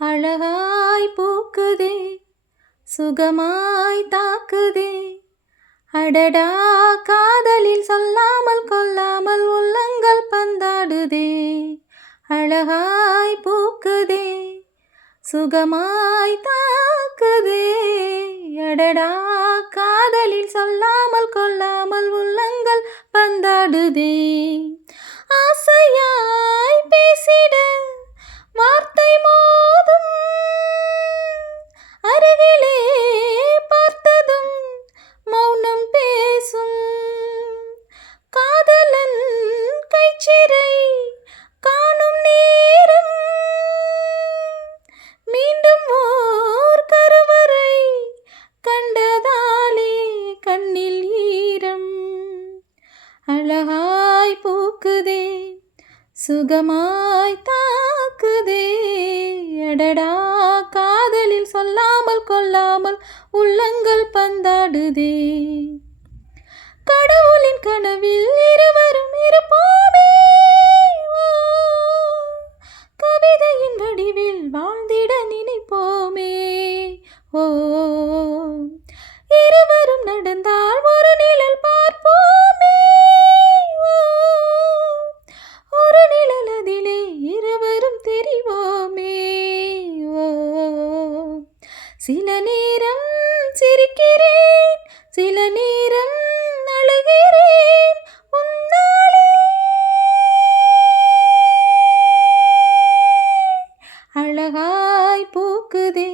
அழகாய் பூக்குதே சுகமாய் தாக்குதே அடடா காதலில் சொல்லாமல் கொல்லாமல் உள்ளங்கள் பந்தாடுதே அழகாய் பூக்குதே சுகமாய் தாக்குதே அடடா காதலில் சொல்லாமல் கொல்லாமல் உள்ளங்கள் பந்தாடுதே ஆசையாய் பேசிட வார்த்தை மோதும் அருகிலே பார்த்ததும் மௌனம் பேசும் காதலன் கைச்சிறை காணும் நேரம் மீண்டும் ஓர் கருவறை கண்டதாலே கண்ணில் ஈரம் அழகாய் பூக்குதே சுகமாய் தாக்குதே அடடா காதலில் சொல்லாமல் கொல்லாமல் உள்ளங்கள் பந்தாடுதே கடவுளின் கனவில் இருவரும் இருப்போமே கவிதையின் வடிவில் வாழ்ந்திட நினைப்போமே ஓ இருவரும் நடந்தால் ஒரு நிழல் பார்ப்போமே ஒரு நிழல் அதிலே இருவரும் தெரிவோமே ஓ சில நேரம் சிரிக்கிறேன் சில நேரம் அழுகிறேன் உன்னாலே அழகாய் பூக்குதே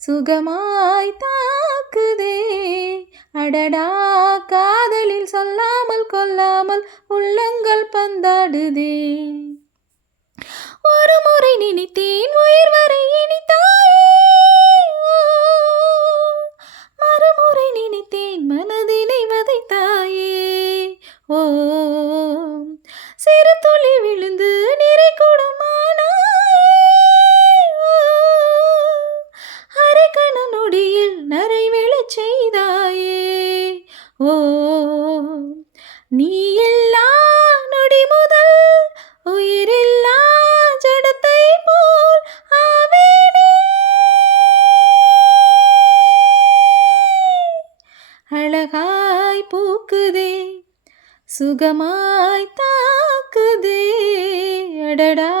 சுகமாய் தாக்குதே அடடா காதலில் சொல்லாமல் கொல்லாமல் உள்ளங்கள் பந்தாடுதே ஒரு முறை நினைத்தேன் உயிர் வரை இனித்தாயே மறுமுறை நினைத்தேன் மனதினை வதைத்தாயே ஓ சிறு துளி விழுந்து நிறை குடமானாயே அரை கண நொடியில் நரை விழச் செய்தாயே ஓ நீ எல்லா நொடி முதல் உயிரில்லா ஜடத்தை போல் ஆவேனே அழகாய் பூக்குதே சுகமாய் தாக்குதே அடடா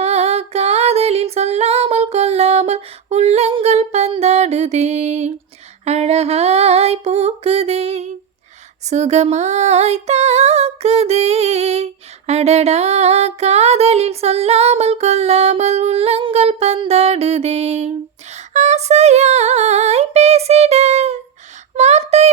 காதலில் சொல்லாமல் கொல்லாமல் உள்ளங்கள் பந்தாடுதே அழகாய் பூக்குதே சுகமாய் தாக்குதே அடடா காதலில் சொல்லாமல் கொல்லாமல் உள்ளங்கள் பந்தாடுதே ஆசையாய் பேசிட வார்த்தை